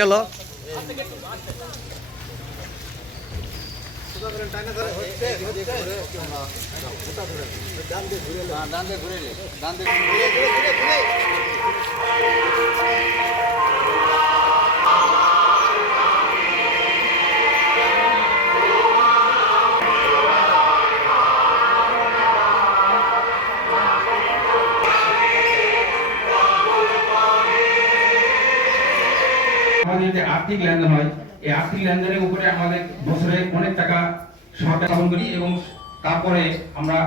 গেল। ডান দিয়ে ঘুরে ডান দিয়ে ঘুরে। আমাদের যে আর্থিক লেনদেন হয়, এই আর্থিক লেনদেনের উপরে আমাদের বছরে অনেক টাকা সরকার স্থাপন করি এবং তারপরে আমরা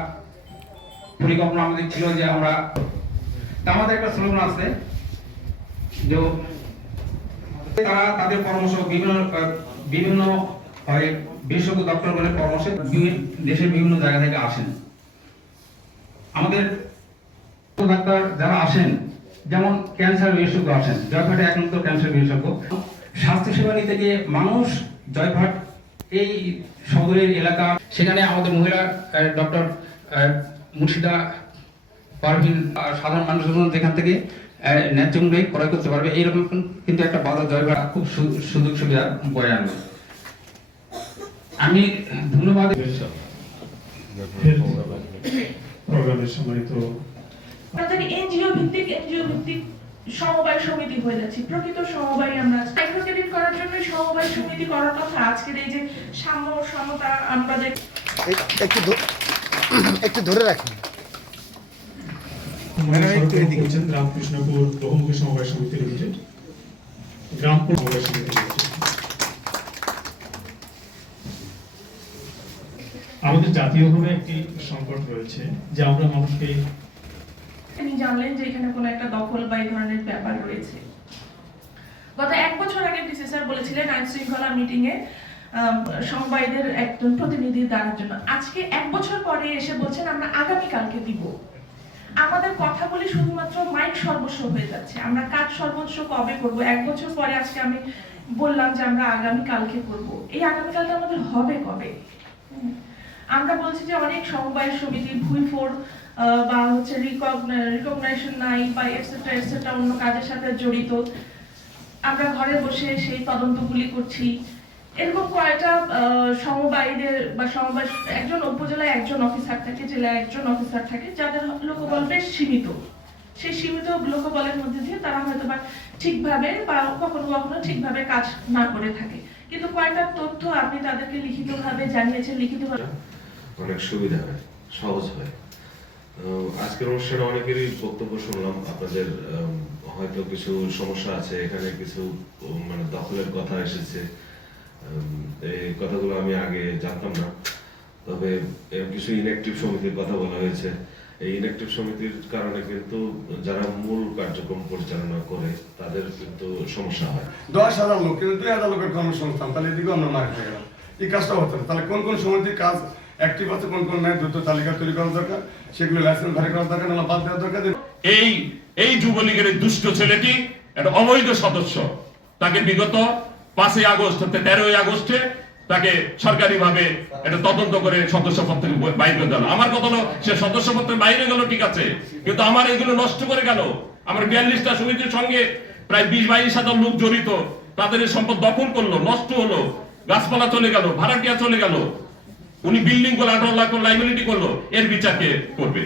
পরিকল্পনা আমাদের ছিল যে আমরা আমাদের একটা স্লোগান আছে যে তারা তাদের পরামর্শ বিভিন্ন বিভিন্ন বিশেষজ্ঞ ডক্টরগণের পরামর্শে দেশের বিভিন্ন জায়গা থেকে আসেন। আমাদের ডাক্তার যারা আসেন যেমন ক্যান্সার বিশেষজ্ঞ আসেন জয়ঘাটে একমাত্র ক্যান্সার বিশেষজ্ঞ। স্বাস্থ্যসেবা নিতে গিয়ে মানুষ জয়ঘাট এই সদরের এলাকা। সেখানে আমাদের মহিলা ডক্টর মুর্শিদা, পারভিন সাধারণ মানুষজন যেখান থেকে ন্যায্য মূল্যে ক্রয় করতে পারবে, এইরকম কিন্তু একটা বাজার জয়ঘাট খুব সুযোগ সুবিধা বয়ে আনবে। আমি ধন্যবাদ। প্রোগ্রামের সম্মানিত আমরা জানি এনজিও ভিত্তিক এনজিও ভিত্তিক সমবায় সমিতি হয়ে যাচ্ছে। প্রকৃত সমবায় আমরা মাইক্রো ক্রেডিট করার জন্য সমবায় সমিতি করার কথা আজকের এই যে সাম্য সমতা আমরা যে একটু একটু ধরে রাখুন সরকার করছেন রামকৃষ্ণপুর বহুমুখী সমবায় সমিতি লিমিটেড গ্রামপুর সমবায় সমিতি আমাদের জাতীয়ভাবে একটি সংকট রয়েছে যে আমরা মানুষকে জানলেন যে এখানে কোনো একটা দখল বা এই ধরনের ব্যাপার রয়েছে। গত এক বছর আগে ডিসি স্যার বলেছিলেন আইন শৃঙ্খলা মিটিং এ আম, একজন প্রতিনিধি দেওয়ার জন্য। আজকে এক বছর পরে এসে বলছেন আমরা আগামী কালকে দিব। আমাদের কথাগুলি শুধুমাত্র মাইক সর্বস্ব হয়ে যাচ্ছে। আমরা কাজ সর্বস্ব কবে করব? এক বছর পরে আজকে আমি বললাম যে আমরা আগামী কালকে করব। এই আগামী কালটা আমাদের হবে কবে। আমরা বলছি যে অনেক সমবায় সমিতি ভুই ফোর বা হচ্ছে রিকগনাইজেশন নাই বা এটসেট্রা এটসেট্রা অন্য কাজের সাথে জড়িত। আমরা ঘরে বসে সেই তদন্তগুলি করছি। এরকম কয়টা সমবায়ীদের বা সমবায় একজন উপজেলায় একজন অফিসার থাকে, জেলায় একজন অফিসার থাকে, যাদের লোকবল বেশ সীমিত। সেই সীমিত লোকবলের মধ্যে দিয়ে তারা হয়তো বা ঠিকভাবে বা কখনো কখনো ঠিকভাবে কাজ না করে থাকে। কিন্তু কয়টা তথ্য আপনি তাদেরকে লিখিতভাবে জানিয়েছেন, লিখিতভাবে অনেক সুবিধা হয়, সহজ হয়। আজকের অনুষ্ঠানে অনেকেরই বক্তব্য শুনলাম, আপনাদের হয়তো কিছু সমস্যা আছে, এখানে কিছু মানে দখলের কথা এসেছে। এই কথাগুলো আমি আগে জানতাম না। তবে কিছু ইনঅ্যাক্টিভ সমিতির কথা বলা হয়েছে। এই ইনঅ্যাক্টিভ সমিতির কারণে কিন্তু যারা মূল কার্যক্রম পরিচালনা করে, তাদের কিন্তু সমস্যা হয়। দশ হাজার লোক, কিন্তু দুই হাজার লোকের কর্মসংস্থান, তাহলে এদিকেও আমরা মার খেয়ে গেলাম এই কাজটা হতো তাহলে কোন কোন সমিতির কাজ অ্যাক্টিভ আছে, কোন কোন নাই, দ্রুত তালিকা তৈরি করা দরকার। সেগুলো লাইসেন্স ভারী করা দরকার না বাদ দেওয়া দরকার এই এই যুবলীগের এই দুষ্ট ছেলেটি একটা অবৈধ সদস্য। তাকে বিগত পাঁচই আগস্ট হতে তেরোই আগস্টে তাকে সরকারিভাবে এটা তদন্ত করে সদস্য পদ থেকে বাইরে দিল আমার কথা হলো, সে সদস্য পদ থেকে বাইরে গেল, ঠিক আছে। কিন্তু আমার এগুলো নষ্ট করে গেল। আমার বিয়াল্লিশটা সমিতির সঙ্গে প্রায় বিশ, বাইশ হাজার লোক জড়িত। তাদের সম্পদ দখল করল, নষ্ট হলো। গাছপালা চলে গেল, ভাড়াটিয়া চলে গেল। উনি বিল্ডিং করল আঠারো লাখ লাইবিলিটি করল এর বিচার কে করবে?